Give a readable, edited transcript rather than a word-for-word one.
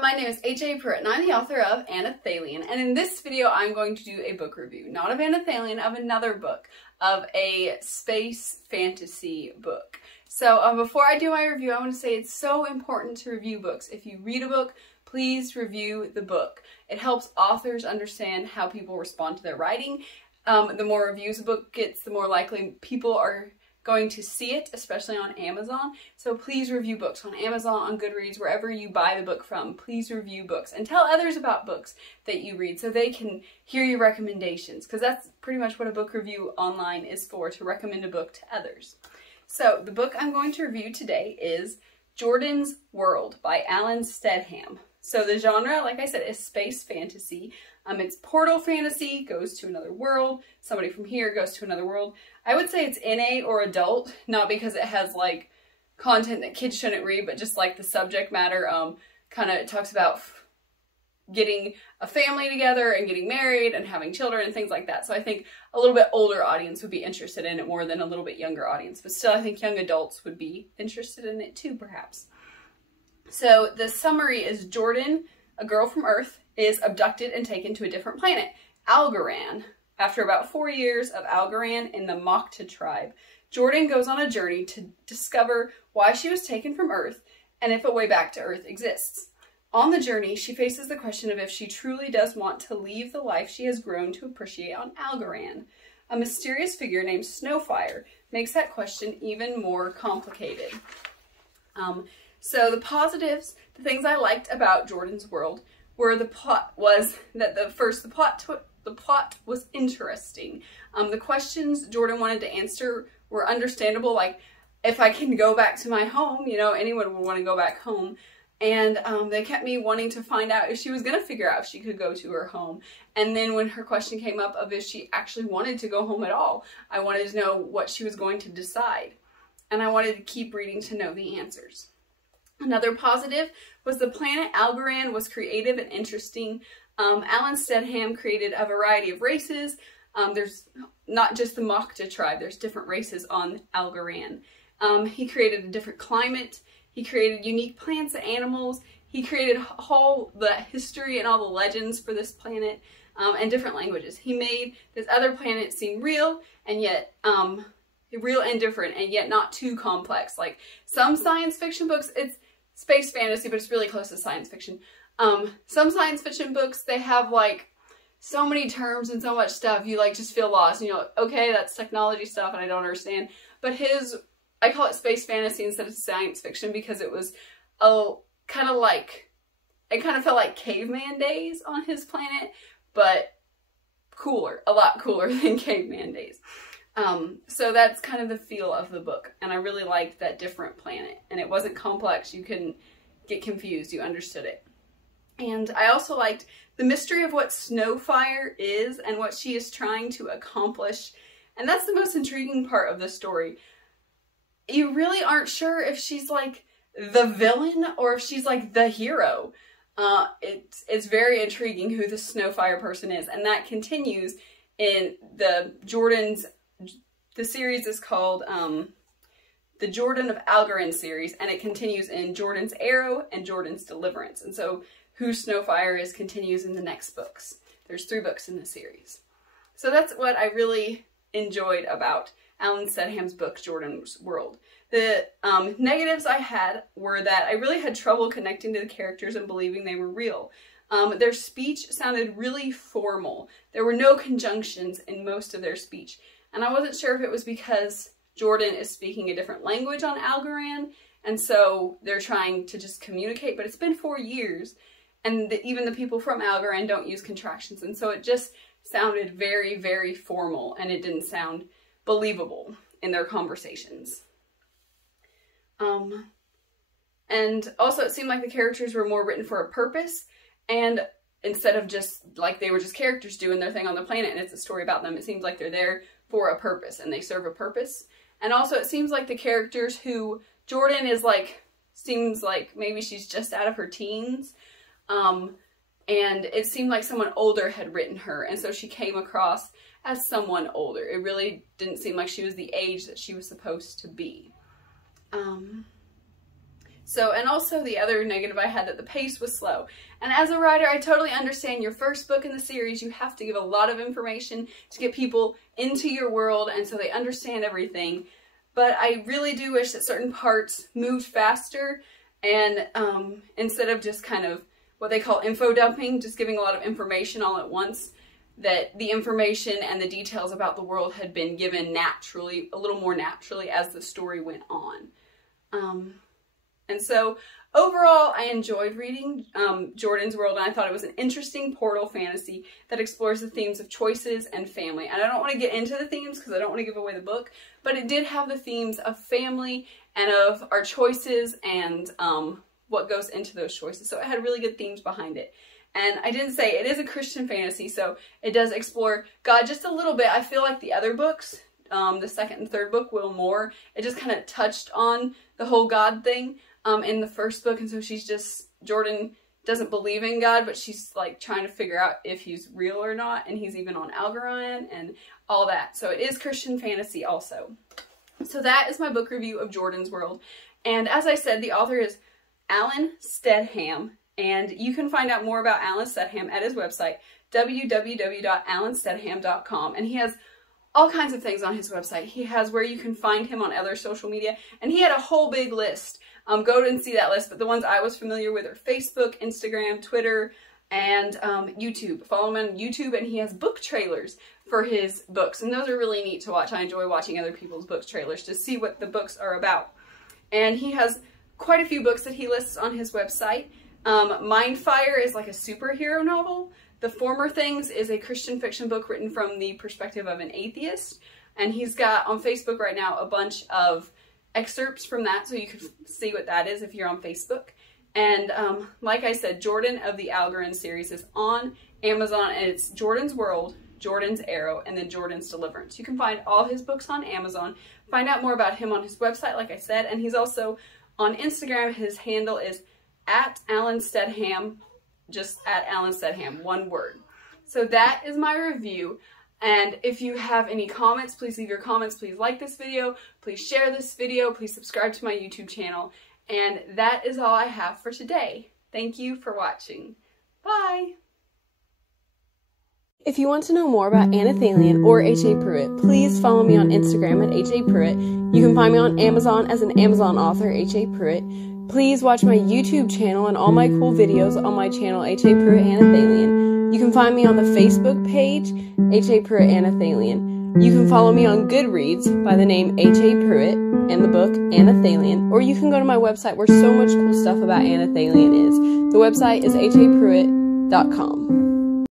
my name is HAPruitt and I'm the author of Anathalion, and in this video I'm going to do a book review, not of Anathalion, of another book, of a space fantasy book. So before I do my review, I want to say it's so important to review books. If you read a book, please review the book. It helps authors understand how people respond to their writing. The more reviews a book gets, the more likely people are going to see it, especially on Amazon. So please review books on Amazon, on Goodreads, wherever you buy the book from. Please review books and tell others about books that you read so they can hear your recommendations, because that's pretty much what a book review online is for, to recommend a book to others. So the book I'm going to review today is Jordan's World by Stedham. So the genre, like I said, is space fantasy. It's portal fantasy, goes to another world. Somebody from here goes to another world. I would say it's NA or adult, not because it has like content that kids shouldn't read, but just like the subject matter kind of talks about getting a family together and getting married and having children and things like that. So I think a little bit older audience would be interested in it more than a little bit younger audience, but still I think young adults would be interested in it too, perhaps. So the summary is Jordan, a girl from Earth, is abducted and taken to a different planet, Algoran. After about 4 years of Algoran in the Mokta tribe, Jordan goes on a journey to discover why she was taken from Earth and if a way back to Earth exists. On the journey, she faces the question of if she truly does want to leave the life she has grown to appreciate on Algoran. A mysterious figure named SnowFire makes that question even more complicated. So the positives, the things I liked about Jordan's World, were the plot was that the plot was interesting. The questions Jordan wanted to answer were understandable, like if I can go back to my home, you know, anyone would want to go back home. And they kept me wanting to find out if she was going to figure out if she could go to her home. And then when her question came up of if she actually wanted to go home at all, I wanted to know what she was going to decide. And I wanted to keep reading to know the answers. Another positive was the planet Algoran was creative and interesting. Stedham created a variety of races. There's not just the Mokta tribe, there's different races on Algoran. He created a different climate. He created unique plants and animals. He created the history and all the legends for this planet and different languages. He made this other planet seem real and yet real and different, and yet not too complex. Like some science fiction books, it's space fantasy, but it's really close to science fiction. Some science fiction books, they have like so many terms and so much stuff, you like just feel lost. And you're like, okay, that's technology stuff and I don't understand. But I call it space fantasy instead of science fiction because it was kind of felt like caveman days on his planet, but cooler, a lot cooler than caveman days. So that's kind of the feel of the book, and I really liked that different planet, and it wasn't complex. You couldn't get confused, you understood it. And I also liked the mystery of what SnowFire is and what she is trying to accomplish, and that's the most intriguing part of the story. You really aren't sure if she's like the villain or if she's like the hero. It's very intriguing who the SnowFire person is, and that continues in the series is called the Jordan of Algoran series, and it continues in Jordan's Arrow and Jordan's Deliverance. And so who SnowFire is continues in the next books. There's 3 books in the series. So that's what I really enjoyed about Stedham's book, Jordan's World. The negatives I had were that I really had trouble connecting to the characters and believing they were real. Their speech sounded really formal. There were no conjunctions in most of their speech. And I wasn't sure if it was because Jordan is speaking a different language on Algoran, and so they're trying to just communicate, but it's been 4 years, and even the people from Algoran don't use contractions, and so it just sounded very, very formal, and it didn't sound believable in their conversations. And also it seemed like the characters were more written for a purpose, and instead of just like they were just characters doing their thing on the planet and it's a story about them, it seems like they're there for a purpose and they serve a purpose. And also it seems like the characters who Jordan is like, seems like maybe she's just out of her teens, and it seemed like someone older had written her, and so she came across as someone older. It really didn't seem like she was the age that she was supposed to be. So, and also the other negative I had, that the pace was slow. And as a writer, I totally understand your first book in the series, you have to give a lot of information to get people into your world and so they understand everything. But I really do wish that certain parts moved faster, and instead of just kind of what they call info dumping, just giving a lot of information all at once, that the information and the details about the world had been given naturally, a little more naturally as the story went on. And so overall, I enjoyed reading Jordan's World, and I thought it was an interesting portal fantasy that explores the themes of choices and family. And I don't want to get into the themes because I don't want to give away the book, but it did have the themes of family and of our choices and what goes into those choices. So it had really good themes behind it. And I didn't say it is a Christian fantasy, so it does explore God just a little bit. I feel like the other books, the second and third book, will more. It just kind of touched on the whole God thing in the first book, and so Jordan doesn't believe in God, but she's like trying to figure out if he's real or not, and he's even on Algoran and all that. So it is Christian fantasy also. So that is my book review of Jordan's World. And as I said, the author is Alan Steadham, and you can find out more about Alan Steadham at his website, www.alansteadham.com, and he has all kinds of things on his website. He has where you can find him on other social media, and he had a whole big list. Go and see that list, but the ones I was familiar with are Facebook, Instagram, Twitter, and YouTube. Follow him on YouTube, and he has book trailers for his books, and those are really neat to watch. I enjoy watching other people's book trailers to see what the books are about. And he has quite a few books that he lists on his website. Mindfire is like a superhero novel. The Former Things is a Christian fiction book written from the perspective of an atheist, and he's got on Facebook right now a bunch of excerpts from that, so you can see what that is if you're on Facebook. And like I said, Jordan of the Algoran series is on Amazon, and it's Jordan's World, Jordan's Arrow, and then Jordan's Deliverance. You can find all his books on Amazon. Find out more about him on his website, like I said, and he's also on Instagram. His handle is @AlanSteadham, just @AlanSteadham, one word. So that is my review. And if you have any comments, please leave your comments. Please like this video. Please share this video. Please subscribe to my YouTube channel. And that is all I have for today. Thank you for watching. Bye! If you want to know more about Anathalion or HAPruitt, please follow me on Instagram at HAPruitt. You can find me on Amazon as an Amazon author, HAPruitt. Please watch my YouTube channel and all my cool videos on my channel, HAPruitt Anathalion. You can find me on the Facebook page, HAPruitt Anathalion. You can follow me on Goodreads by the name HAPruitt and the book Anathalion, or you can go to my website where so much cool stuff about Anathalion is. The website is HAPruitt.com.